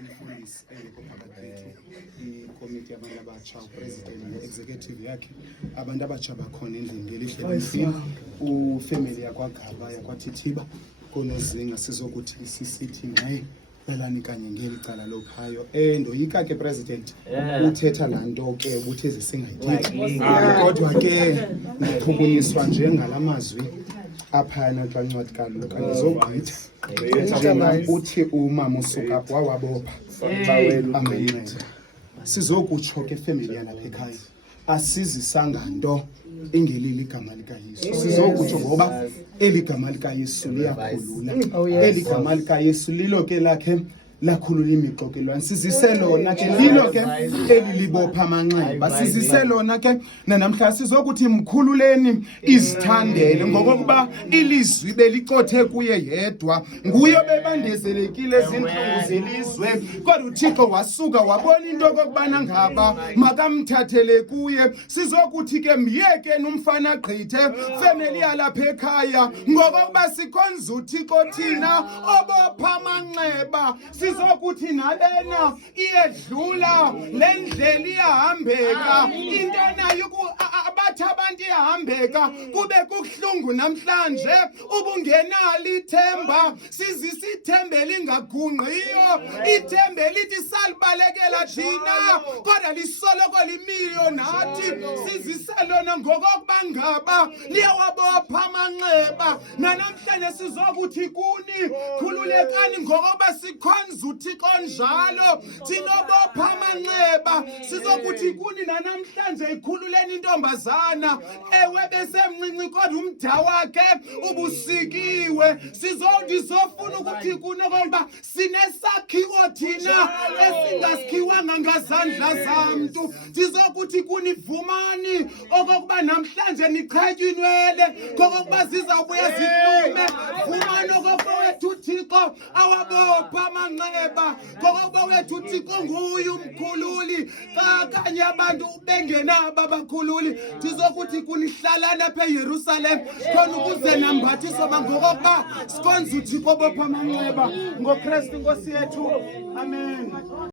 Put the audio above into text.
umfundisi engekho phakathi kwethu ikomiti yabantu abatsha upresident ne-executive yakhe abantu abatsha bakhona endlini ngelihle lemfini ufamily yakwaGaba yakwaThithiba konozinga sizokuthi sisithi naye belani kanye ngeli cala lophayo ndoyika ke president uthetha laa nto ke ubutheze singayithethi kodwa ke nachukunyiswa nje ngala mazwi aphayana xa ncwadi kaloku zogqitha uthi umama usuka wawabopha amanqeba sizokutsho ke family yalapha ekhaya asizisanga nto ingelili igama likaYesu sizokutsho ngoba eli gama likaYesu liyakhulula eli gama likaYesu lilo ke lakhe lakhulula imixokelwane sizise lona ke lilo ke eli libopha amanxeba sizise lona ke namhla sizokuthi mkhululeni izithandele ngokokuba ilizwi belicothe kuye yedwa nguye bebandezelekile ezinhlungu zelizwe kodwa uThixo wasuka wabona into kokubana ngaba makamthathele kuye sizokuthi ke myeke nomfana gqithe family yalapha ekhaya ngokokuba sikhonza uThixo thina obopha amanxeba sizokuthi nalena iyedlula lendlela iyahambeka into nayo abathi abantu iyahambeka kube kuhlungu namhlanje ubungenalo ithemba sizisa ithembe lingagungqiyo ithembe lithi salibalekela thina kodwa lisoloko limiliyo nathi sizise lona ngokokuba ngaba liyawabopha amanxeba namhlanje sizokuthi kuni khululekani ngokokuba sikhonza uThixo njalo sinobopha amanxeba sizokuthi kuni namhlanje ikhululeni intombazana ewe besemncinci kodwa umda wakhe ubusikiwe sizofuna ukuthi kunokuba sinesakhiwo thina esingasikhiwanga ngazandla zamntu sizokuthi kuni vumani okokuba namhlanje niqhatyinwele kokokuba zizawubuya zihlume vumani okokuba wethu uThixo awabopha amanxeba kokokuba wethu uThixo nguye umkhululi kanye abantu bengenabo abakhululi sizokuthi kunihlalana apha eYerusalem khona ukuze nambathiswa ngokokuba sikhonza uThixo obopha amanxeba ngoKristu Nkosi yethu amen.